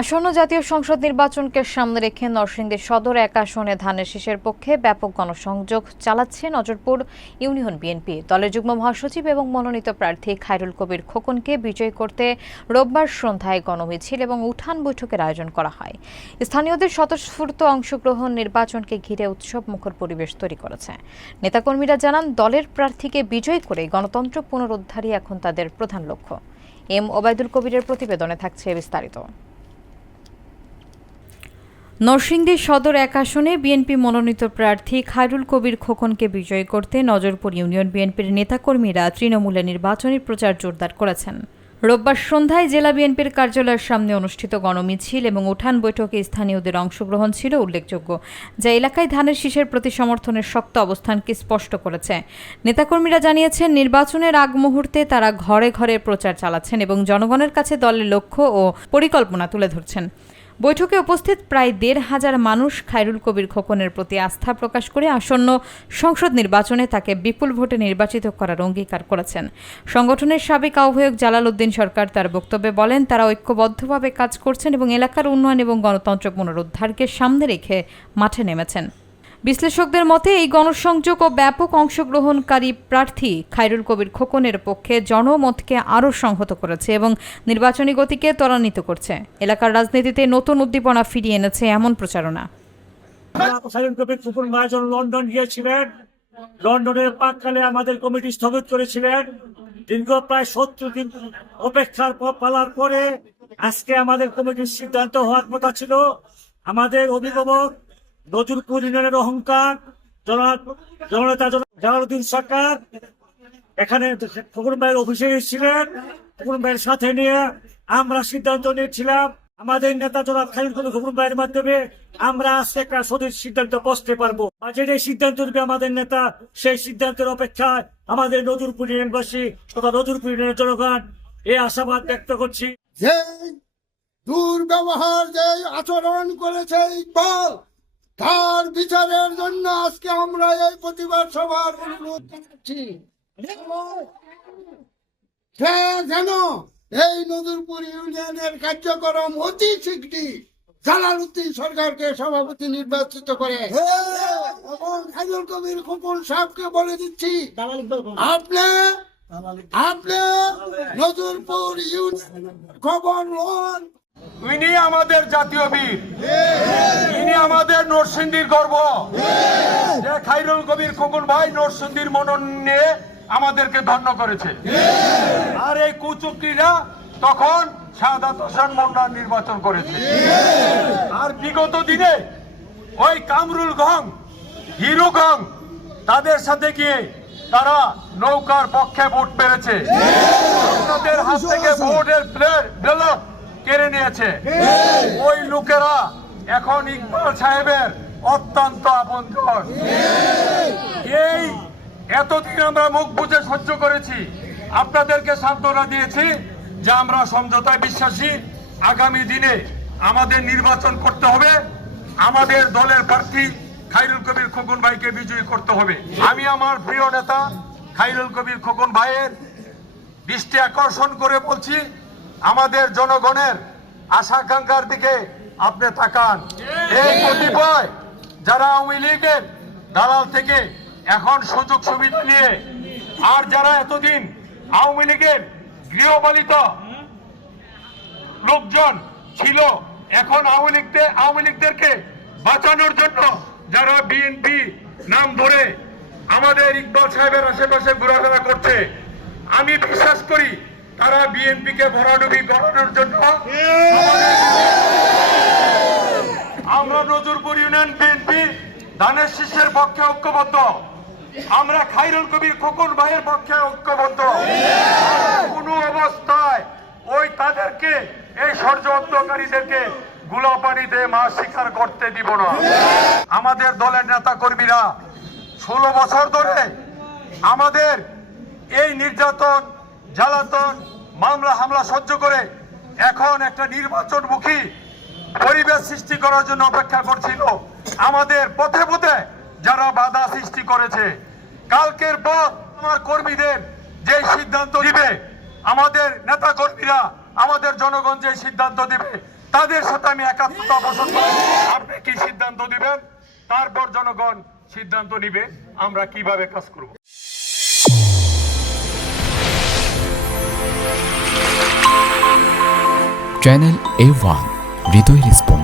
আসন্ন জাতীয় সংসদ নির্বাচনকে সামনে রেখে নরসিংদী সদর ১ আসনে ধানের শীষের পক্ষে ব্যাপক গণসংযোগ চালাচ্ছে নজরপুর ইউনিয়ন বিএনপি। দলের যুগ্ম মহাসচিব এবং মনোনীত প্রার্থী খায়রুল কবির খোকনকে বিজয়ী করতে রোববার সন্ধ্যায় গণমিছিল এবং উঠান বৈঠকের আয়োজন করা হয়। স্থানীয়দের স্বতঃস্ফূর্ত অংশগ্রহণ নির্বাচনকে ঘিরে উৎসব মুখর পরিবেশ তৈরি করেছে। নেতাকর্মীরা জানান, দলের প্রার্থীকে বিজয়ী করে গণতন্ত্র পুনরুদ্ধারই এখন তাদের প্রধান লক্ষ্য। এম ওবায়দুল কবিরের প্রতিবেদনে থাকছে বিস্তারিত। নরসিংদী সদর ১ আসনে বিএনপি মনোনীত প্রার্থী খায়রুল কবির খোকনকে বিজয়ী করতে নজরপুর ইউনিয়ন বিএনপির নেতাকর্মীরা তৃণমূলে নির্বাচনী প্রচার জোরদার করেছেন। রোববার সন্ধ্যায় জেলা বিএনপির কার্যালয়ের সামনে অনুষ্ঠিত গণমিছিল এবং উঠান বৈঠকে স্থানীয়দের অংশগ্রহণ ছিল উল্লেখযোগ্য, যা এলাকায় ধানের শীষের প্রতি সমর্থনের শক্ত অবস্থানকে স্পষ্ট করেছে। নেতাকর্মীরা জানিয়েছেন, নির্বাচনের আগ মুহূর্তে তারা ঘরে ঘরে প্রচার চালাচ্ছেন এবং জনগণের কাছে দলের লক্ষ্য ও পরিকল্পনা তুলে ধরছেন। বৈঠকে উপস্থিত প্রায় ১৫০০ মানুষ খায়রুল কবির খোকনের প্রতি আস্থা প্রকাশ করে আসন্ন সংসদ নির্বাচনে তাকে বিপুল ভোটে নির্বাচিত করার অঙ্গীকার করেছেন। সংগঠনের সাবেক আহ্বায়ক জালাল উদ্দিন সরকার তার বক্তব্যে বলেন, তারা ঐক্যবদ্ধভাবে কাজ করছেন এবং এলাকার উন্নয়ন এবং গণতন্ত্র পুনরুদ্ধারকে সামনে রেখে মাঠে নেমেছেন। বিশ্লেষকদের মতে এই গণসংযোগ ও ব্যাপক অংশগ্রহণকারী প্রার্থী খায়রুল কবির খোকনের পক্ষে জনমতকে আরও সংহত করেছে এবং নির্বাচনী গতিকে ত্বরান্বিত করছে। এলাকার রাজনীতিতে নতুন উদ্দীপনা ফিরিয়ে এনেছে এমন প্রচারণা। খায়রুল কবির খোকন মহাজন লন্ডন গিয়েছিলেন। লন্ডনের প্রাক্কালে আমাদের কমিটি স্থগিত করেছিলেন। দীর্ঘ প্রায় ৭০ দিন অপেক্ষার পালার পরে আজকে আমাদের কমিটির সিদ্ধান্ত হওয়ার কথা ছিল। আমাদের অভিভাবক নজরপুর ইউনিয়নের অহংকার জননেতা জালাল উদ্দিন সরকার এখানে খোকন ভাইয়ের অফিসে এসেছিলেন। খোকন ভাইয়ের সাথে নিয়ে আমরা সিদ্ধান্ত নিয়েছিলাম, আমাদের নেতা জনাব খায়রুল কবির খোকন ভাইয়ের মাধ্যমে আমরা আজকে একটা সঠিক সিদ্ধান্ত বসতে পারবো। আর যেটাই সিদ্ধান্ত নেবে আমাদের নেতা, সেই সিদ্ধান্তের অপেক্ষায় আমাদের নজরপুর ইউনিয়নবাসী তথা নজরপুর ইউনিয়নের জনগণ এই আশাবাদ ব্যক্ত করছি। যে দুর্ব্যবহার, যে আচরণ করেছে ইকবাল, তার বিচারের জন্য আজকে আমরা এই প্রতিবাদ সভার অনুরোধ করছি। যেন এই নজরপুর ইউনিয়নের কার্যক্রম অতি শীঘ্রই জালাল উদ্দিন সরকারকে সভাপতি নির্বাচিত করে এবং খায়রুল কবির খোকন সাহেবকে বলে দিচ্ছি, আপনি নজরপুর ইউনিয়ন খবর লন। ইনি আমাদের জাতীয় বীর, ইনি আমাদের নরসিংদীর গর্ব। যে খায়রুল কবির খোকন ভাই নরসিংদীর মনন নিয়ে আমাদেরকে ধন্য করেছে। আর এই কুচক্রীরা তখন শাহাদাত হোসেন মোল্লার নির্বাচন করেছে। আর বিগত দিনে ওই কামরুল গং, হিরু গং, তাদের সাথে গিয়ে তারা নৌকার পক্ষে ভোট পেরেছে। তাদের হাত থেকে ভোটের ব্যালট কেড়ে নিয়েছে। ওই লোকেরা এখন ইকবাল সাহেবের অত্যন্ত আপনজন। এই এতদিন আমরা মুখ বুজে সহ্য করেছি, আপনাদেরকে সান্ত্বনা দিয়েছি যে আমরা সমঝোতায় বিশ্বাসী। আগামী দিনে আমাদের নির্বাচন করতে হবে, আমাদের দলের প্রার্থী খায়রুল কবির খোকন ভাইকে বিজয়ী করতে হবে। আমি আমার প্রিয় নেতা খায়রুল কবির খোকন ভাইয়ের দৃষ্টি আকর্ষণ করে বলছি, আমাদের জনগণের আশা-আকাঙ্ক্ষার দিকে আপনি তাকান। এই কতিপয় যারা আওয়ামী লীগের দালাল থেকে এখন সুযোগ সুবিধা নিয়ে, আর যারা এতদিন আওয়ামী লীগের গৃহপালিত লোকজন ছিল, এখন আওয়ামী লীগদেরকে বাঁচানোর জন্য যারা বিএনপি নাম ধরে আমাদের ইকবাল সাহেবের আশেপাশে ঘোরাফেরা করছে, আমি বিশ্বাস করি তারা বিএনপি কে ভরাডুবি করানোর জন্য। আমরা নজরপুর ইউনিয়ন বিএনপি ধানের শীষের পক্ষে ঐক্যবদ্ধ, আমরা খায়রুল কবির খোকন ভাইয়ের পক্ষে ঐক্যবদ্ধ। কোন অবস্থায় ওই তাদেরকে, এই ষড়যন্ত্রকারীদেরকে গুলা পানিতে মাছ শিকার করতে দিব না। আমাদের দলের নেতা কর্মীরা 16 বছর ধরে আমাদের এই নির্যাতন, জ্বালাতন, মামলা হামলা সহ্য করে এখন একটা নির্বাচনমুখী পরিবেশ সৃষ্টি করার জন্য অপেক্ষা করছিল। আমাদের পথে পথে যারা বাধা সৃষ্টি করেছে, কালকের পর আমার কর্মীদের যে সিদ্ধান্ত দিবে, আমাদের নেতা কর্মীরা, আমাদের জনগণ যে সিদ্ধান্ত দিবে, তাদের সাথে আমি একাত্মতা পোষণ করি। আপনি কি সিদ্ধান্ত দিবেন, তারপর জনগণ সিদ্ধান্ত নিবে আমরা কিভাবে কাজ করব। চ্যানেল A1 হৃদয় রেসপন্স।